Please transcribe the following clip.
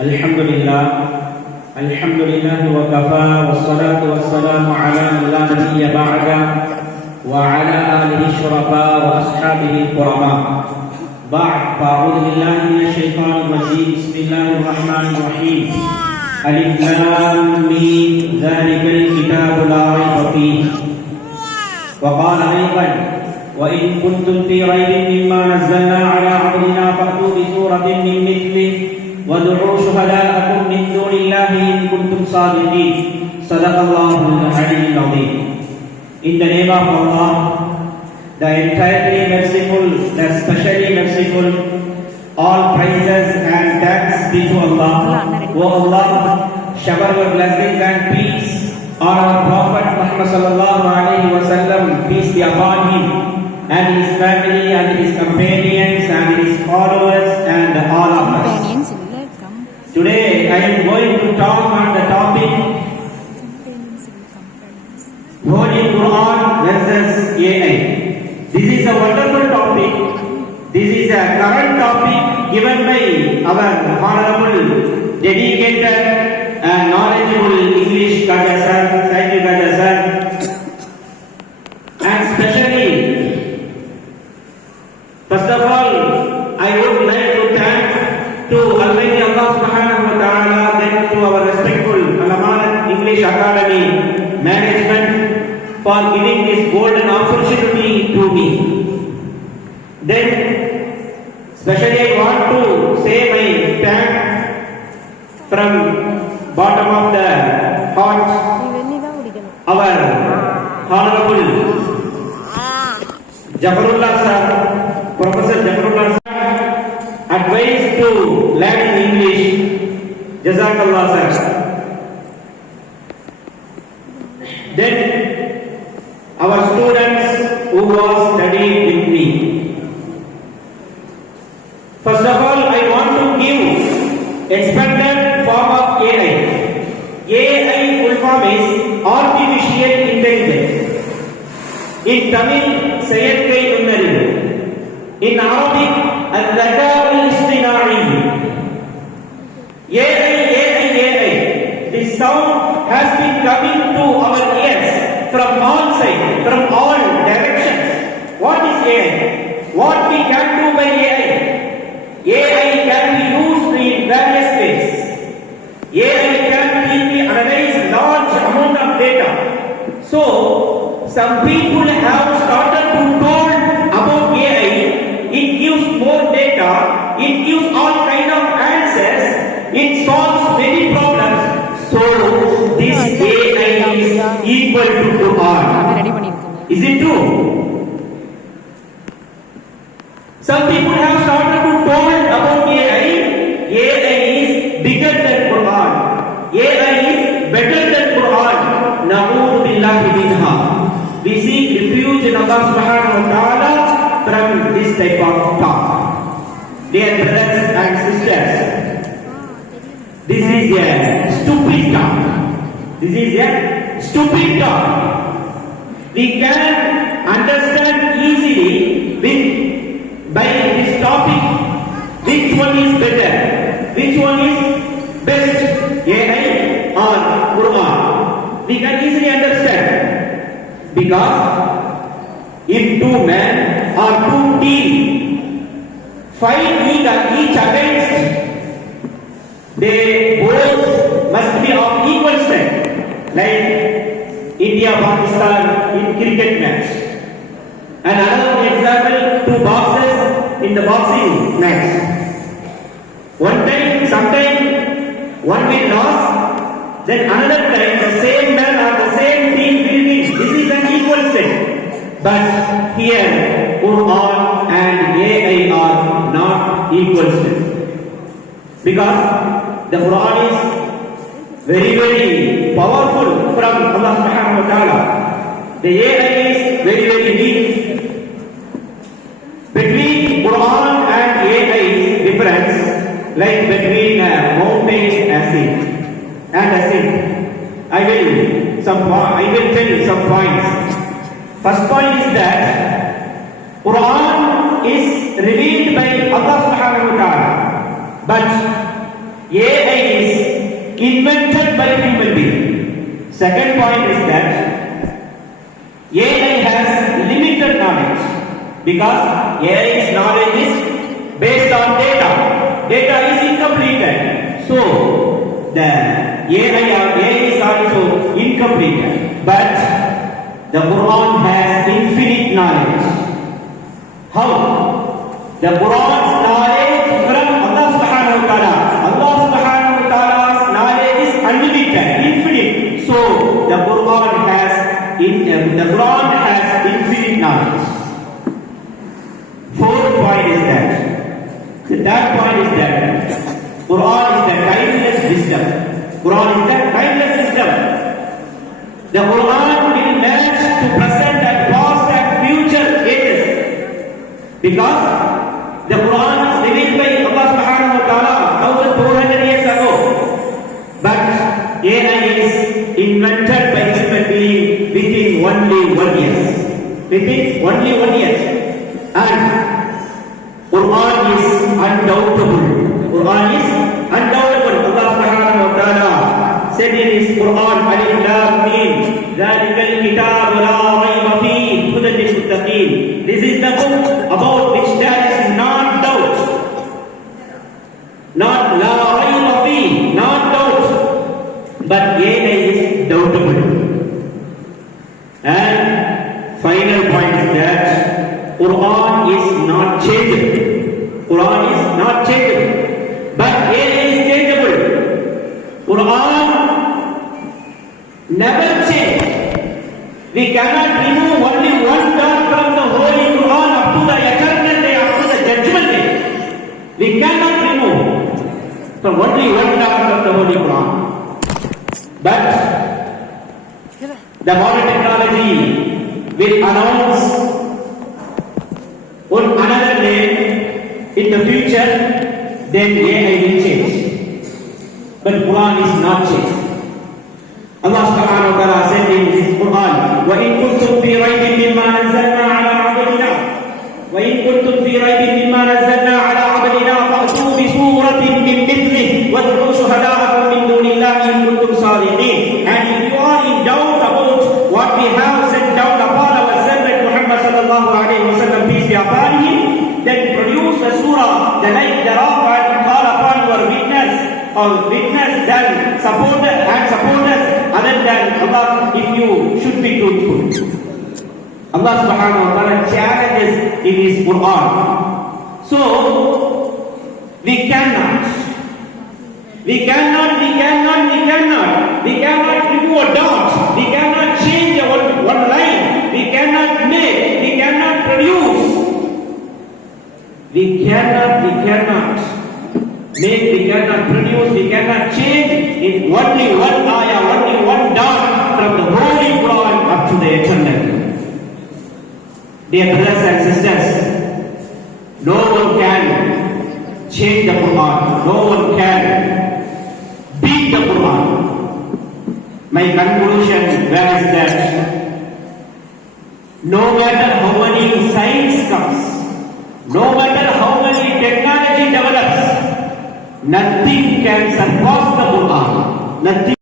الحمد لله وكفى والصلاة والسلام على من لا نبي بعده وعلى آله الشرفاء وأصحابه الكرماء. بعد فأعوذ بالله من الشيطان الرجيم. بسم الله الرحمن الرحيم. ألف لام ميم ذلك الكتاب لا ريب فيه. وقال أيضا وإن كنتم في ريب مما نزلنا على عبدنا فأتوا بسورة من مثله وادعوا شهداءكم من دون الله إن كنتم صادقين. صدق الله العلي العظيم. In the name of Allah, the entirely merciful, the specially merciful, all praises and thanks be to Allah. O Allah, shower your blessings and peace on our Prophet Muhammad sallallahu alaihi wasallam, peace be upon him and his family and his companions and his followers and all of us. Today I am going to talk on the topic Holy Quran versus AI. This is a wonderful topic. This is a current topic given by our honorable, dedicated and knowledgeable English Kaja sir, Saidi Kaja sir, and especially, first of all, I would like to thank to Almighty Allah subhanahu wa ta'ala, then to our respectful Al-Amanat English Academy management for giving this golden opportunity to me. Then, especially I want to say my thanks from bottom of the heart, our honorable Jafarullah sir, Professor Jafarullah sir, advised to learn English. Jazakallah sir. Then our students who was studying with me. First of all, I want to give expanded form of AI. AI full form is artificial intelligence. In Tamil, செயற்கை நுண்ணறிவு. In Arabic, al-dhaka al-istinai. AI. This sound has been coming to our ears from all sides, from all directions. What is AI? What we can do by AI? AI can be used in various ways. AI can be analyze large amount of data. So, some people have started to talk about AI. It gives more data. It gives all kind of answers. It solves many problems. So, this AI is equal to Quran. Is it true? Some people have started to talk about AI. AI is bigger than Quran. AI is better than Quran. Na'udhu billahi minha. We seek refuge in Allah subhanahu wa ta'ala from this type of talk. Dear brothers and sisters, this is a stupid talk. This is a stupid talk. We can understand easily by this topic which one is better, which one is best, AI or Quran. We can easily understand because if two men or two teams fight each against, they both must be of equal strength, like India-Pakistan in cricket match. And another example, two boxers in the boxing match. Sometime one will lose, then another time the same man or the same team will win. This is an equal strength. But here, Quran and AI are not equal strength. Because the Quran is very, very powerful from Allah subhanahu wa ta'ala. The AI is very, very weak. Between Quran and AI is difference like between a mountain and acid. I will tell you some points. First point is that Quran is revealed by Allah subhanahu wa ta'ala. But AI is invented by human being. Second point is that AI has limited knowledge because AI's knowledge is based on data. Data is incomplete. So the AI is also incomplete. But the Quran has infinite knowledge. How? The Quran's knowledge from Allah subhanahu wa ta'ala. Allah subhanahu wa ta'ala's knowledge is unlimited, infinite. So the Quran has infinite knowledge. Fourth point is that. The third point is that Quran is the timeless wisdom. Quran is the timeless wisdom. The Quran will match to present and past and future ages. Because the Quran is revealed by Allah subhanahu wa ta'ala 1400 years ago. But AI is invented by human being within only 1 year. Within only 1 year. And Quran is undoubtable. Quran is undoubtable. Allah subhanahu wa ta'ala said in his Quran, Alif Lam Mim, Zalikal Kitab la rayba fihi hudan lil muttaqin. This is the book about which there is not doubt. Not la rayba fihi, not doubt. But AI is doubtable. And final point is that Quran is not changeable. Quran is not changeable. But AI is changeable. Quran never change. We cannot remove only one dot from the Holy Quran up to the eternal day, up to the judgment day. We cannot remove from only one dot from the Holy Quran. But the modern technology will announce on another day in the future, then AI will change. But Quran is not changed. Allah subhanahu wa ta'ala said in his Quran, وَإِن كُنتُمْ فِي رَيْبٍ مِّمَّا نَزَّلْنَا عَلَى عَبْدِنَا وَإِن كُنتُمْ فِي رَيْبٍ مِّمَّا نَزَّلْنَا عَلَى عَبْدِنَا فَأْتُوا بِسُورَةٍ مِّن مِّثْلِهِ وَادْعُوا شُهَدَاءَكُم مِّن دُونِ اللَّهِ إِن كُنتُمْ صَادِقِينَ. And if you are in doubt about what we have sent down upon our servant Muhammad sallallahu alaihi wasallam, peace be upon him, then produce a surah the like thereof and call upon your witness then supporters other than Allah if you should be truthful. Allah subhanahu wa ta'ala challenges in his Quran. So we cannot remove a dot. We cannot change one line. We cannot produce. We cannot produce, we cannot change in only one ayah, only one dot from the Holy Quran up to the eternal. Dear brothers and sisters, no one can change the Quran, no one can beat the Quran. My conclusion is that no matter how many science comes, no matter how many technology develops, nothing can surpass the Quran. Nothing.